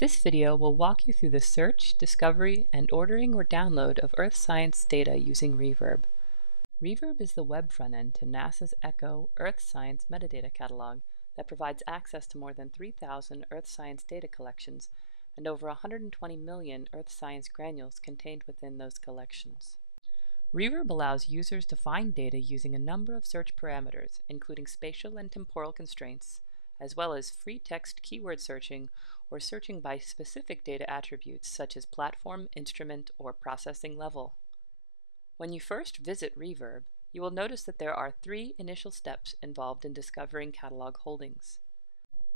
This video will walk you through the search, discovery, and ordering or download of Earth science data using Reverb. Reverb is the web front-end to NASA's ECHO Earth Science Metadata Catalog that provides access to more than 3,000 Earth science data collections and over 120 million Earth science granules contained within those collections. Reverb allows users to find data using a number of search parameters, including spatial and temporal constraints, as well as free text keyword searching or searching by specific data attributes such as platform, instrument, or processing level. When you first visit Reverb, you will notice that there are 3 initial steps involved in discovering catalog holdings.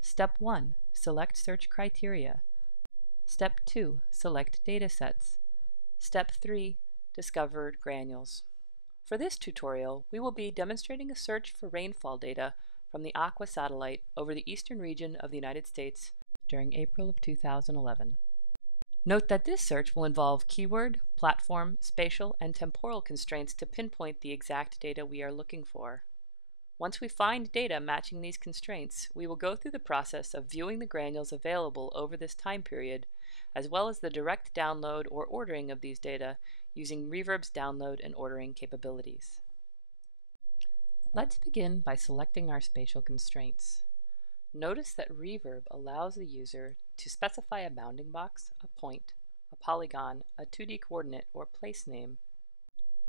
Step 1. Select search criteria. Step 2. Select datasets. Step 3. Discover granules. For this tutorial, we will be demonstrating a search for rainfall data from the Aqua satellite over the eastern region of the United States during April of 2011. Note that this search will involve keyword, platform, spatial, and temporal constraints to pinpoint the exact data we are looking for. Once we find data matching these constraints, we will go through the process of viewing the granules available over this time period, as well as the direct download or ordering of these data using Reverb's download and ordering capabilities. Let's begin by selecting our spatial constraints. Notice that Reverb allows the user to specify a bounding box, a point, a polygon, a 2D coordinate, or place name.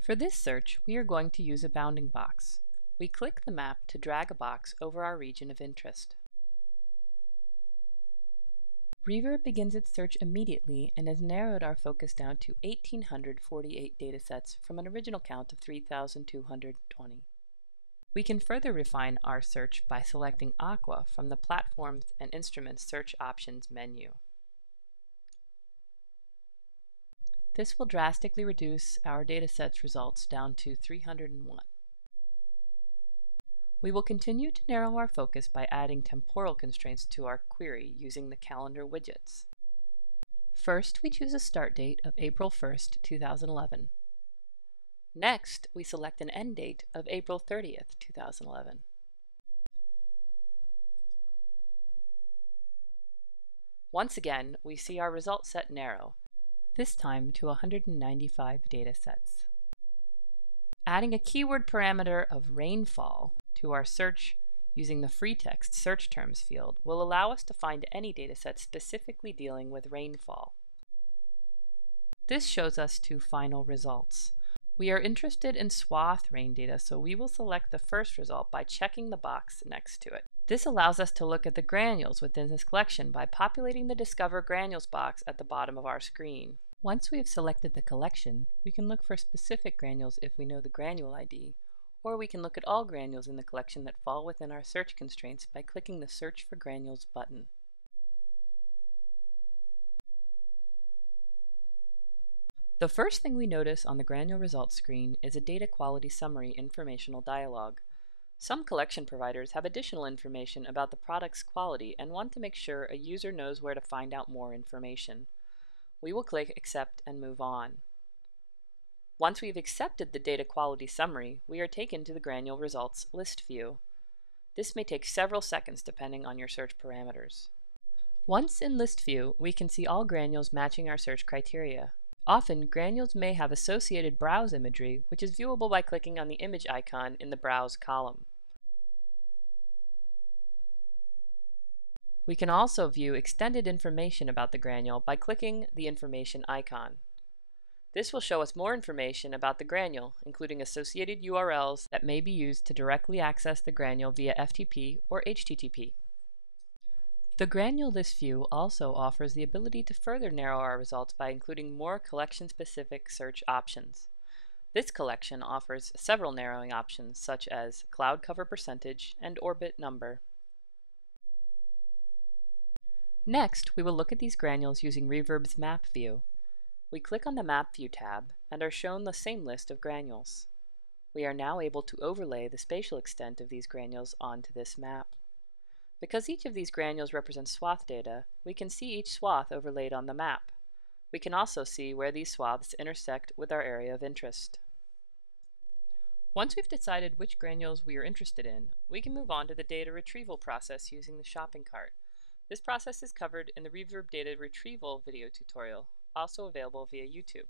For this search, we are going to use a bounding box. We click the map to drag a box over our region of interest. Reverb begins its search immediately and has narrowed our focus down to 1,848 datasets from an original count of 3,220. We can further refine our search by selecting Aqua from the Platforms and Instruments Search Options menu. This will drastically reduce our datasets results down to 301. We will continue to narrow our focus by adding temporal constraints to our query using the calendar widgets. First, we choose a start date of April 1st, 2011. Next, we select an end date of April 30th, 2011. Once again, we see our result set narrow, this time to 195 datasets. Adding a keyword parameter of rainfall to our search using the free text search terms field will allow us to find any dataset specifically dealing with rainfall. This shows us 2 final results. We are interested in swath rain data, so we will select the first result by checking the box next to it. This allows us to look at the granules within this collection by populating the Discover Granules box at the bottom of our screen. Once we have selected the collection, we can look for specific granules if we know the granule ID, or we can look at all granules in the collection that fall within our search constraints by clicking the Search for Granules button. The first thing we notice on the granule results screen is a data quality summary informational dialog. Some collection providers have additional information about the product's quality and want to make sure a user knows where to find out more information. We will click Accept and move on. Once we've accepted the data quality summary, we are taken to the granule results list view. This may take several seconds depending on your search parameters. Once in list view, we can see all granules matching our search criteria. Often, granules may have associated browse imagery, which is viewable by clicking on the image icon in the Browse column. We can also view extended information about the granule by clicking the information icon. This will show us more information about the granule, including associated URLs that may be used to directly access the granule via FTP or HTTP. The granule list view also offers the ability to further narrow our results by including more collection-specific search options. This collection offers several narrowing options such as cloud cover percentage and orbit number. Next, we will look at these granules using Reverb's map view. We click on the Map View tab and are shown the same list of granules. We are now able to overlay the spatial extent of these granules onto this map. Because each of these granules represents swath data, we can see each swath overlaid on the map. We can also see where these swaths intersect with our area of interest. Once we've decided which granules we are interested in, we can move on to the data retrieval process using the shopping cart. This process is covered in the Reverb data retrieval video tutorial, also available via YouTube.